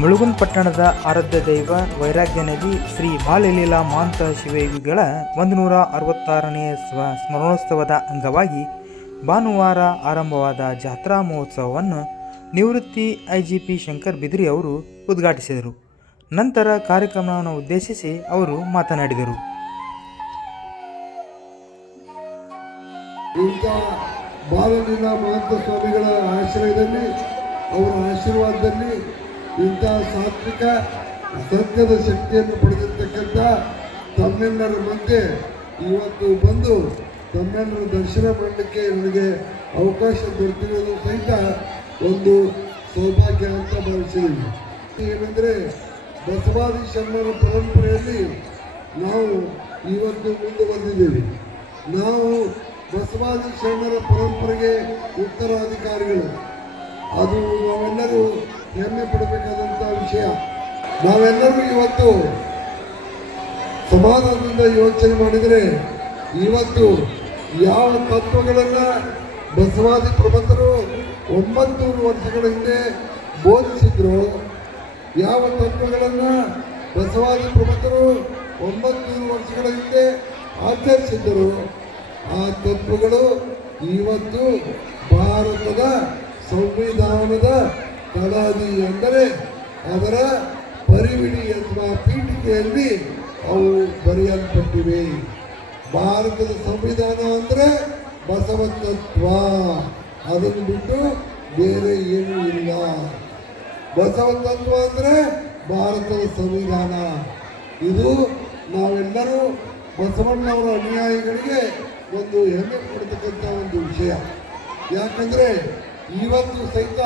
ಮುಳುಗುಂದ್ ಪಟ್ಟಣದ ಆರಾಧ್ಯ ದೈವ ವೈರಾಗ್ಯ ನದಿ ಶ್ರೀ ಬಾಲಲೀಲಾ ಮಾಂತ ಶಿವಯುಗಿಗಳ ಒಂದು ನೂರ ಅರವತ್ತಾರನೆಯ ಸ್ವ ಸ್ಮರಣೋತ್ಸವದ ಅಂಗವಾಗಿ ಭಾನುವಾರ ಆರಂಭವಾದ ಜಾತ್ರಾ ಮಹೋತ್ಸವವನ್ನು ನಿವೃತ್ತಿ ಐಜಿಪಿ ಶಂಕರ್ ಬಿದ್ರಿ ಅವರು ಉದ್ಘಾಟಿಸಿದರು. ನಂತರ ಕಾರ್ಯಕ್ರಮವನ್ನು ಉದ್ದೇಶಿಸಿ ಅವರು ಮಾತನಾಡಿದರು. ಬಾಲಲೀಲಾ ಮಹಂತ ಸ್ವಾಮಿಗಳ ಆಶ್ರಯದಲ್ಲಿ, ಅವರ ಆಶೀರ್ವಾದದಲ್ಲಿ ಇಂಥ ಸಾತ್ವಿಕ ಸತ್ಯದ ಶಕ್ತಿಯನ್ನು ಪಡೆದಿರ್ತಕ್ಕಂಥ ತಮ್ಮೆಲ್ಲರ ಮಧ್ಯೆ ಇವತ್ತು ಬಂದು ತಮ್ಮೆಲ್ಲರ ದರ್ಶನ ಮಾಡಲಿಕ್ಕೆ ನನಗೆ ಅವಕಾಶ ದೊರೆತಿರೋದು ಸಹಿತ ಒಂದು ಸೌಭಾಗ್ಯ ಅಂತ ಭಾವಿಸಿದ್ದೀವಿ ಏನೆಂದರೆ ಬಸವಾದಿ ಶರಣರ ಪರಂಪರೆಯಲ್ಲಿ ನಾವು ಇವತ್ತು ಮುಂದುವರೆದಿದ್ದೀವಿ ನಾವು ಬಸವಾದಿ ಶರಣರ ಪರಂಪರೆಗೆ ಉತ್ತರಾಧಿಕಾರಿಗಳು. ಅದು ನಾವೆಲ್ಲರೂ ಹೆಮ್ಮೆ ಪಡಬೇಕಾದಂಥ ವಿಷಯ. ನಾವೆಲ್ಲರೂ ಇವತ್ತು ಸಮಾಧಾನದಿಂದ ಯೋಚನೆ ಮಾಡಿದರೆ ಇವತ್ತು ಯಾವ ತತ್ವಗಳನ್ನು ಬಸವಾದಿ ಪ್ರಬಂಧರು ಒಂಬತ್ತು ವರ್ಷಗಳ ಹಿಂದೆ ಬೋಧಿಸಿದ್ರು, ಯಾವ ತತ್ವಗಳನ್ನು ಬಸವಾದಿ ಪ್ರಬಂಧರು ಒಂಬತ್ತು ವರ್ಷಗಳ ಹಿಂದೆ ಆಚರಿಸಿದ್ದರು ಆ ತತ್ವಗಳು ಇವತ್ತು ಭಾರತದ ಸಂವಿಧಾನದ ತಳಹದಿ ಎಂದರೆ ಅದರ ಪರಿವಿಣಿ ಅಥವಾ ಪೀಠಿಕೆಯಲ್ಲಿ ಅವು ಬರೆಯಲ್ಪಟ್ಟಿವೆ. ಭಾರತದ ಸಂವಿಧಾನ ಅಂದರೆ ಬಸವ ತತ್ವ ಅದನ್ನು ಬಿಟ್ಟು ಬೇರೆ ಏನೂ ಇಲ್ಲ. ಬಸವ ತತ್ವ ಅಂದರೆ ಭಾರತದ ಸಂವಿಧಾನ. ಇದು ನಾವೆಲ್ಲರೂ ಬಸವಣ್ಣವರ ಅನುಯಾಯಿಗಳಿಗೆ ಒಂದು ಹೆಮ್ಮೆ ಪಡ್ತಕ್ಕಂಥ ಒಂದು ವಿಷಯ. ಯಾಕಂದರೆ ಇವತ್ತು ಸಹಿತ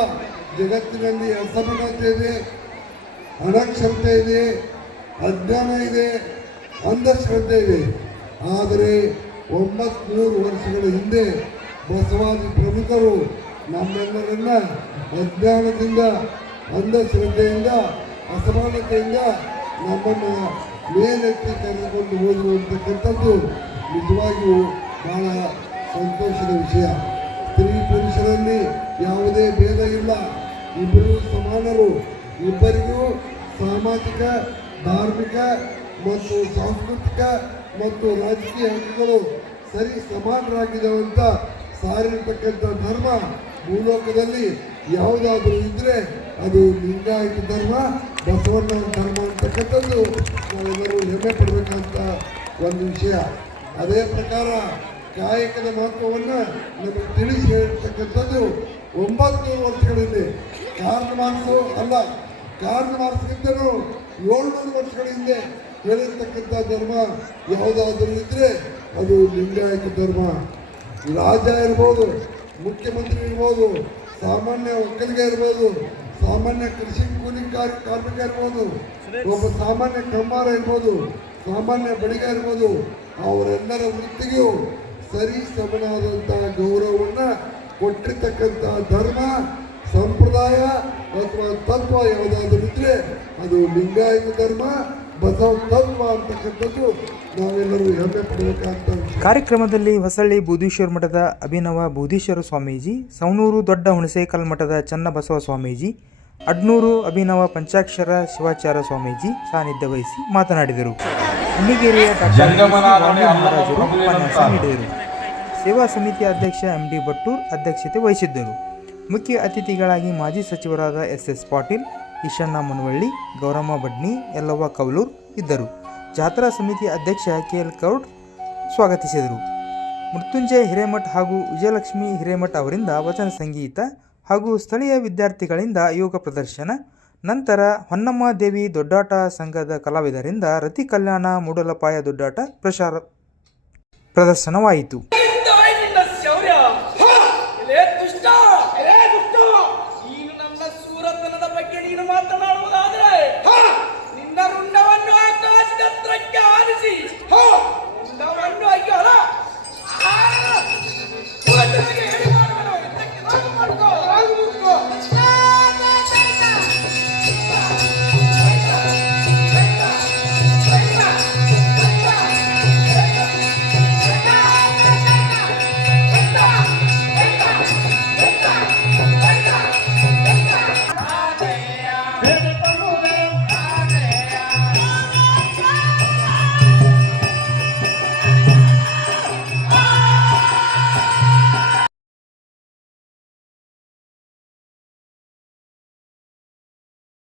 ಜಗತ್ತಿನಲ್ಲಿ ಅಸಮಾನತೆ ಇದೆ ಅನಕ್ಷರತೆ ಇದೆ, ಅಜ್ಞಾನ ಇದೆ, ಅಂಧಶ್ರದ್ಧೆ ಇದೆ. ಆದರೆ ಒಂಬತ್ನೂರು ವರ್ಷಗಳ ಹಿಂದೆ ಬಸವಾದಿ ಪ್ರಮುಖರು ನಮ್ಮೆಲ್ಲರನ್ನ ಅಜ್ಞಾನದಿಂದ, ಅಂಧಶ್ರದ್ಧೆಯಿಂದ, ಅಸಮಾನತೆಯಿಂದ ನಮ್ಮನ್ನು ಮೇಲೆತ್ತಿ ಕರೆದುಕೊಂಡು ಹೋಗುವಂತಕ್ಕಂಥದ್ದು ನಿಜವಾಗಿಯೂ ಬಹಳ ಸಂತೋಷದ ವಿಷಯ. ಯಾವುದೇ ಭೇದ ಇಲ್ಲ. ಇಬ್ಬರು ಸಮಾನರು. ಇಬ್ಬರಿಗೂ ಸಾಮಾಜಿಕ, ಧಾರ್ಮಿಕ ಮತ್ತು ಸಾಂಸ್ಕೃತಿಕ ಮತ್ತು ರಾಜಕೀಯ ಹಕ್ಕುಗಳು ಸರಿ ಸಮಾನರಾಗಿದ್ದಾವೆ ಅಂತ ಧರ್ಮ ಭೂಲೋಕದಲ್ಲಿ ಯಾವುದಾದ್ರೂ ಇದ್ದರೆ ಅದು ಲಿಂಗಾಯತ ಧರ್ಮ, ಬಸವಣ್ಣ ಧರ್ಮ ಅಂತಕ್ಕಂಥದ್ದು ನಾವೆಲ್ಲರೂ ಹೆಮ್ಮೆ ಪಡಬೇಕಂತ ಒಂದು ವಿಷಯ. ಅದೇ ಪ್ರಕಾರ ಕಾಯಕದ ಮಹತ್ವವನ್ನು ನಮಗೆ ತಿಳಿಸಿ ಒಂಬತ್ತು ವರ್ಷಗಳಿದೆ ಕಾರಣ ಮಾನಸು ಅಲ್ಲ ಕಾರಣ ಮಾನಸಕ್ಕಿಂತಲೂ ಏಳ್ನೂರು ವರ್ಷಗಳ ಹಿಂದೆ ಹೇಳಿರ್ತಕ್ಕಂಥ ಧರ್ಮ ಯಾವುದಾದ್ರೂ ಇದ್ದರೆ ಅದು ಲಿಂಗಾಯತ ಧರ್ಮ. ರಾಜ ಇರ್ಬೋದು, ಮುಖ್ಯಮಂತ್ರಿ ಇರ್ಬೋದು, ಸಾಮಾನ್ಯ ಒಕ್ಕಲಿಗ ಇರ್ಬೋದು, ಸಾಮಾನ್ಯ ಕೃಷಿ ಕೂಲಿ ಕಾರ್ ಕಾರ್ಮಿಕ ಇರ್ಬೋದು, ಒಬ್ಬ ಸಾಮಾನ್ಯ ಕಮ್ಮಾರ ಇರ್ಬೋದು, ಸಾಮಾನ್ಯ ಬಳಿಗೆ ಇರ್ಬೋದು, ಅವರೆಲ್ಲರ ವೃತ್ತಿಗೂ ಸರಿ ಸಮನಾದಂಥ ಗೌರವವನ್ನು ಕೊಟ್ಟಿರ್ತಕ್ಕಂಥ ಧರ್ಮ, ಸಂಪ್ರದಾಯ ಅಥವಾ ತತ್ವ ಯಾವುದಾದ್ರೂ ಇದ್ರೆ ಅದು ಲಿಂಗಾಯತ ಧರ್ಮ, ಬಸವ ತತ್ವ ಅಂತಕ್ಕಂಥದ್ದು ನಾವೆಲ್ಲರೂ ಹೆಮ್ಮೆ ಪಡಬೇಕಂತ ಕಾರ್ಯಕ್ರಮದಲ್ಲಿ ಹೊಸಳ್ಳಿ ಬೂದೀಶ್ವರ ಮಠದ ಅಭಿನವ ಬೂದೀಶ್ವರ ಸ್ವಾಮೀಜಿ, ಸವಣೂರು ದೊಡ್ಡ ಹುಣಸೇಕಲ್ ಮಠದ ಚನ್ನಬಸವ ಸ್ವಾಮೀಜಿ, ಅಡ್ನೂರು ಅಭಿನವ ಪಂಚಾಕ್ಷರ ಶಿವಾಚಾರ ಸ್ವಾಮೀಜಿ ಸಾನ್ನಿಧ್ಯ ವಹಿಸಿ ಮಾತನಾಡಿದರು. ಹುಣ್ಣಿಗೇರಿಯ ಡಾಕ್ಟರ್ ಉಪನ್ಯಾಸ ನೀಡಿದರು. ಸೇವಾ ಸಮಿತಿ ಅಧ್ಯಕ್ಷ ಎಂ ಡಿ ಭಟ್ಟೂರ್ ಅಧ್ಯಕ್ಷತೆ ವಹಿಸಿದ್ದರು. ಮುಖ್ಯ ಅತಿಥಿಗಳಾಗಿ ಮಾಜಿ ಸಚಿವರಾದ ಎಸ್ ಎಸ್ ಪಾಟೀಲ್, ಈಶಣ್ಣ ಮುನವಳ್ಳಿ, ಗೌರಮ್ಮ ಬಡ್ನಿ, ಯಲ್ಲವ್ವ ಕವಲೂರ್ ಇದ್ದರು. ಜಾತ್ರಾ ಸಮಿತಿ ಅಧ್ಯಕ್ಷ ಕೆ ಎಲ್ ಕೌಡ್ ಸ್ವಾಗತಿಸಿದರು. ಮೃತ್ಯುಂಜಯ ಹಿರೇಮಠ್ ಹಾಗೂ ವಿಜಯಲಕ್ಷ್ಮಿ ಹಿರೇಮಠ್ ಅವರಿಂದ ವಚನ ಸಂಗೀತ ಹಾಗೂ ಸ್ಥಳೀಯ ವಿದ್ಯಾರ್ಥಿಗಳಿಂದ ಯೋಗ ಪ್ರದರ್ಶನ, ನಂತರ ಹೊನ್ನಮ್ಮ ದೇವಿ ದೊಡ್ಡಾಟ ಸಂಘದ ಕಲಾವಿದರಿಂದ ರತಿ ಕಲ್ಯಾಣ ಮೂಡಲಪಾಯ ದೊಡ್ಡಾಟ ಪ್ರಸಾರ ಪ್ರದರ್ಶನವಾಯಿತು.